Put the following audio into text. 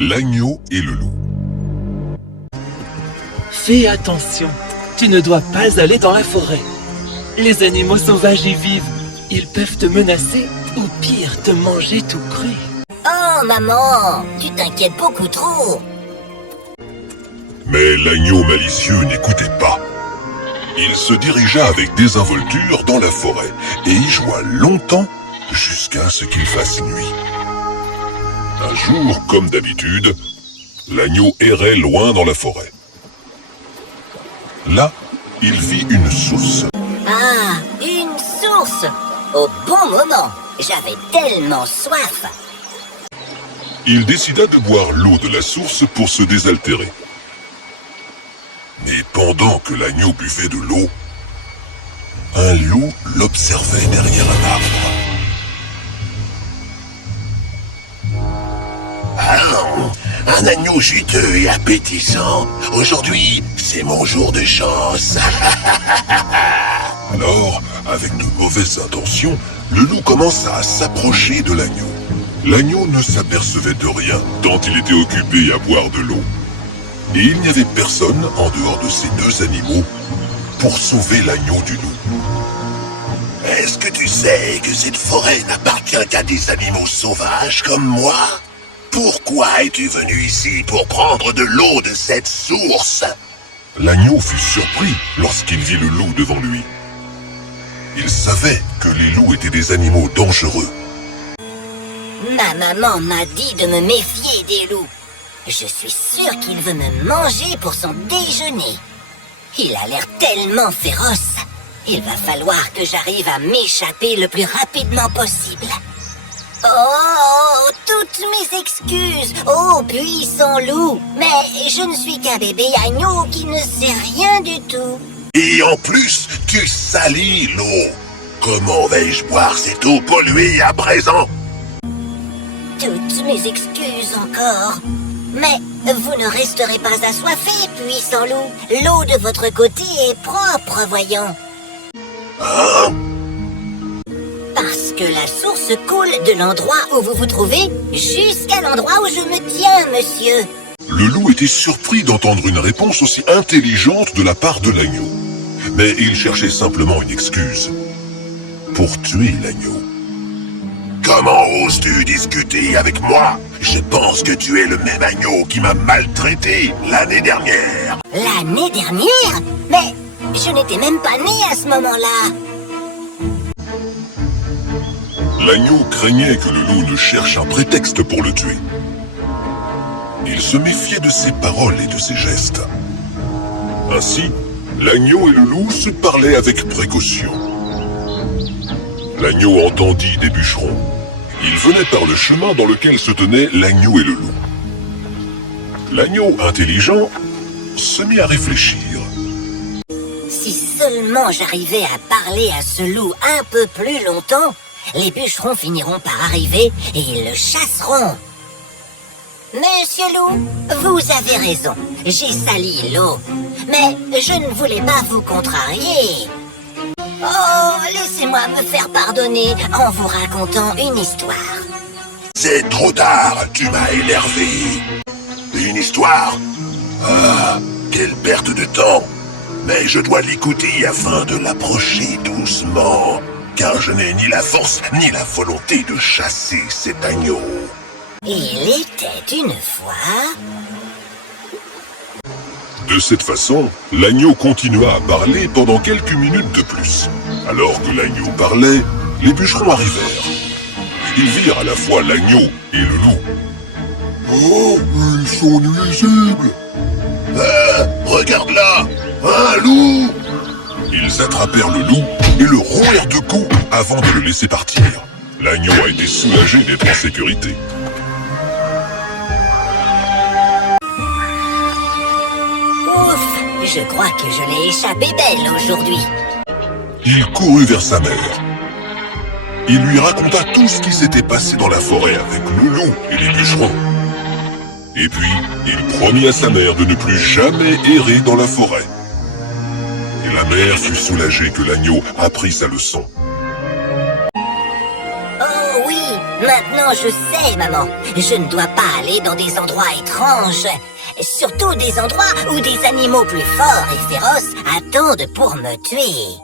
L'agneau et le loup. Fais attention, tu ne dois pas aller dans la forêt. Les animaux sauvages y vivent. Ils peuvent te menacer ou pire, te manger tout cru. Oh maman, tu t'inquiètes beaucoup trop. Mais l'agneau malicieux n'écoutait pas. Il se dirigea avec désinvolture dans la forêt et y joua longtemps jusqu'à ce qu'il fasse nuit. Un jour, comme d'habitude, l'agneau errait loin dans la forêt. Là, il vit une source. Ah, une source. Au bon moment, j'avais tellement soif. Il décida de boire l'eau de la source pour se désaltérer. Mais pendant que l'agneau buvait de l'eau, un loup l'observait derrière un arbre. Un agneau juteux et appétissant. Aujourd'hui, c'est mon jour de chance. Alors, avec de mauvaises intentions, le loup commença à s'approcher de l'agneau. L'agneau ne s'apercevait de rien, tant il était occupé à boire de l'eau. Et il n'y avait personne, en dehors de ces deux animaux, pour sauver l'agneau du loup. Est-ce que tu sais que cette forêt n'appartient qu'à des animaux sauvages comme moi? Pourquoi es-tu venu ici pour prendre de l'eau de cette source? L'agneau fut surpris lorsqu'il vit le loup devant lui. Il savait que les loups étaient des animaux dangereux. Ma maman m'a dit de me méfier des loups. Je suis sûre qu'il veut me manger pour son déjeuner. Il a l'air tellement féroce. Il va falloir que j'arrive à m'échapper le plus rapidement possible. Oh, toutes mes excuses, oh puissant loup. Mais je ne suis qu'un bébé agneau qui ne sait rien du tout. Et en plus, tu salis l'eau. Comment vais-je boire cette eau polluée à présent? Toutes mes excuses encore. Mais vous ne resterez pas assoiffé, puissant loup. L'eau de votre côté est propre, voyons. Hein? Parce que la source coule de l'endroit où vous vous trouvez jusqu'à l'endroit où je me tiens, monsieur. Le loup était surpris d'entendre une réponse aussi intelligente de la part de l'agneau. Mais il cherchait simplement une excuse pour tuer l'agneau. Comment oses-tu discuter avec moi? Je pense que tu es le même agneau qui m'a maltraité l'année dernière. L'année dernière? Mais je n'étais même pas né à ce moment-là. L'agneau craignait que le loup ne cherche un prétexte pour le tuer. Il se méfiait de ses paroles et de ses gestes. Ainsi, l'agneau et le loup se parlaient avec précaution. L'agneau entendit des bûcherons. Ils venaient par le chemin dans lequel se tenaient l'agneau et le loup. L'agneau, intelligent, se mit à réfléchir. Si seulement j'arrivais à parler à ce loup un peu plus longtemps, les bûcherons finiront par arriver et ils le chasseront. Monsieur loup, vous avez raison, j'ai sali l'eau. Mais je ne voulais pas vous contrarier. Oh, laissez-moi me faire pardonner en vous racontant une histoire. C'est trop tard, tu m'as énervé. Une histoire? Ah, quelle perte de temps. Mais je dois l'écouter afin de l'approcher doucement. Car je n'ai ni la force ni la volonté de chasser cet agneau. Il était une fois... De cette façon, l'agneau continua à parler pendant quelques minutes de plus. Alors que l'agneau parlait, les bûcherons arrivèrent. Ils virent à la fois l'agneau et le loup. Oh, ils sont nuisibles. Regarde là, un loup. Ils attrapèrent le loup et le rouèrent de coups avant de le laisser partir. L'agneau a été soulagé d'être en sécurité. Ouf, je crois que je l'ai échappé belle aujourd'hui. Il courut vers sa mère. Il lui raconta tout ce qui s'était passé dans la forêt avec le loup et les bûcherons. Et puis, il promit à sa mère de ne plus jamais errer dans la forêt. Et la mère fut soulagée que l'agneau apprit sa leçon. Oh oui, Maintenant, je sais, maman. Je ne dois pas aller dans des endroits étranges. Surtout des endroits où des animaux plus forts et féroces attendent pour me tuer.